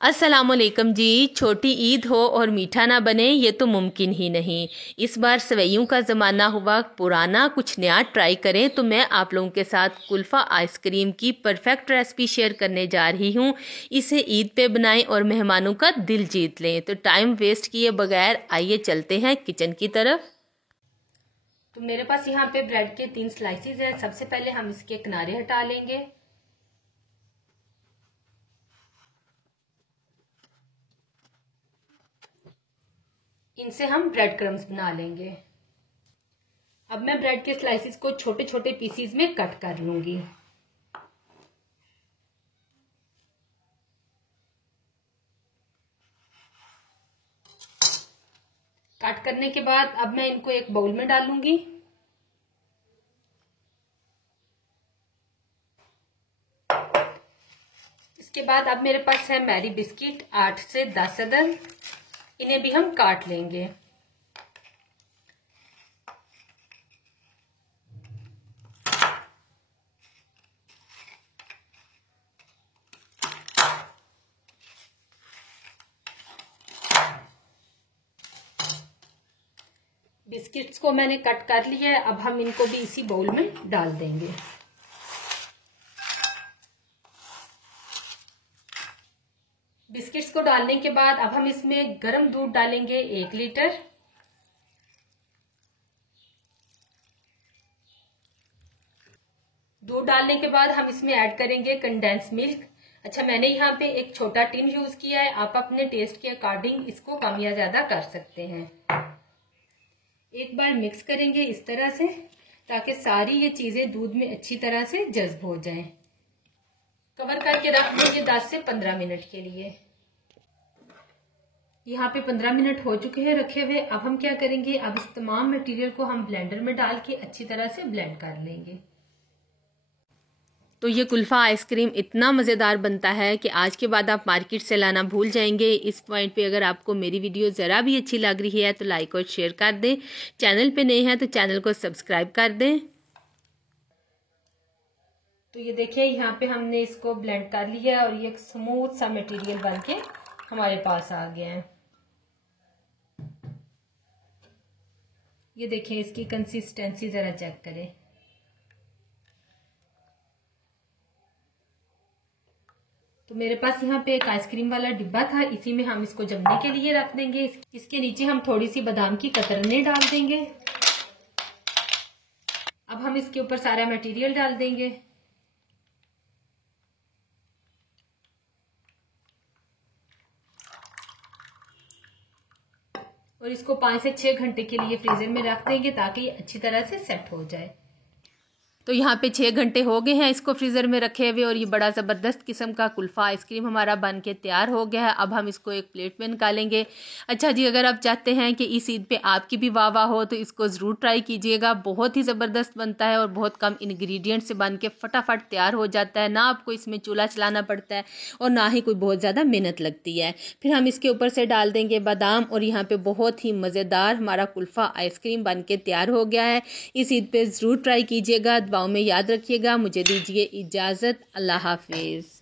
अस्सलामुअलैकुम जी। छोटी ईद हो और मीठा ना बने ये तो मुमकिन ही नहीं। इस बार सवैयों का ज़माना हुआ पुराना, कुछ नया ट्राई करें। तो मैं आप लोगों के साथ कुल्फ़ा आइसक्रीम की परफेक्ट रेसिपी शेयर करने जा रही हूँ। इसे ईद पे बनाएं और मेहमानों का दिल जीत लें। तो टाइम वेस्ट किए बगैर आइए चलते हैं किचन की तरफ। तो मेरे पास यहाँ पे ब्रेड के 3 स्लाइसेस हैं। सबसे पहले हम इसके किनारे हटा लेंगे। इनसे हम ब्रेड क्रम्स बना लेंगे। अब मैं ब्रेड के स्लाइसेस को छोटे छोटे पीसीज में कट कर लूंगी। कट करने के बाद अब मैं इनको एक बाउल में डालूंगी। इसके बाद अब मेरे पास है मैरी बिस्किट 8 से 10 अदद। इन्हें भी हम काट लेंगे। बिस्किट्स को मैंने कट कर लिया है। अब हम इनको भी इसी बाउल में डाल देंगे। बिस्किट्स को डालने के बाद अब हम इसमें गर्म दूध डालेंगे 1 लीटर। दूध डालने के बाद हम इसमें ऐड करेंगे कंडेंस मिल्क। अच्छा, मैंने यहाँ पे एक छोटा टिन यूज किया है। आप अपने टेस्ट के अकॉर्डिंग इसको कम या ज्यादा कर सकते हैं। एक बार मिक्स करेंगे इस तरह से, ताकि सारी ये चीजें दूध में अच्छी तरह से जज्ब हो जाएं। कवर करके रख देंगे 10 से 15 मिनट के लिए। यहाँ पे 15 मिनट हो चुके हैं रखे हुए। अब हम क्या करेंगे, अब इस तमाम मटेरियल को हम ब्लेंडर में डाल के अच्छी तरह से ब्लेंड कर लेंगे। तो ये कुल्फ़ा आइसक्रीम इतना मज़ेदार बनता है कि आज के बाद आप मार्केट से लाना भूल जाएंगे। इस पॉइंट पे अगर आपको मेरी वीडियो ज़रा भी अच्छी लग रही है तो लाइक और शेयर कर दें। चैनल पे नए हैं तो चैनल को सब्सक्राइब कर दें। तो ये देखिए, यहाँ पे हमने इसको ब्लेंड कर लिया और ये स्मूथ सा मटेरियल बन के हमारे पास आ गया है। ये देखिए, इसकी कंसिस्टेंसी ज़रा चेक करें। तो मेरे पास यहाँ पे एक आइसक्रीम वाला डिब्बा था, इसी में हम इसको जमने के लिए रख देंगे। इसके नीचे हम थोड़ी सी बादाम की कतरने डाल देंगे। अब हम इसके ऊपर सारा मटेरियल डाल देंगे। और इसको 5 से 6 घंटे के लिए फ्रीजर में रख देंगे ताकि ये अच्छी तरह से सेट हो जाए। तो यहाँ पे 6 घंटे हो गए हैं इसको फ्रीज़र में रखे हुए और ये बड़ा ज़बरदस्त किस्म का कुल्फ़ा आइसक्रीम हमारा बन के तैयार हो गया है। अब हम इसको एक प्लेट में निकालेंगे। अच्छा जी, अगर आप चाहते हैं कि इस ईद पे आपकी भी वाह वाह हो तो इसको ज़रूर ट्राई कीजिएगा। बहुत ही ज़बरदस्त बनता है और बहुत कम इंग्रेडिएंट से बन के फटाफट तैयार हो जाता है। ना आपको इसमें चूल्हा चलाना पड़ता है और ना ही कोई बहुत ज़्यादा मेहनत लगती है। फिर हम इसके ऊपर से डाल देंगे बादाम और यहाँ पर बहुत ही मज़ेदार हमारा कुल्फ़ा आइसक्रीम बन के तैयार हो गया है। इस ईद पर ज़रूर ट्राई कीजिएगा। में याद रखिएगा। मुझे दीजिए इजाज़त। अल्लाह हाफिज़।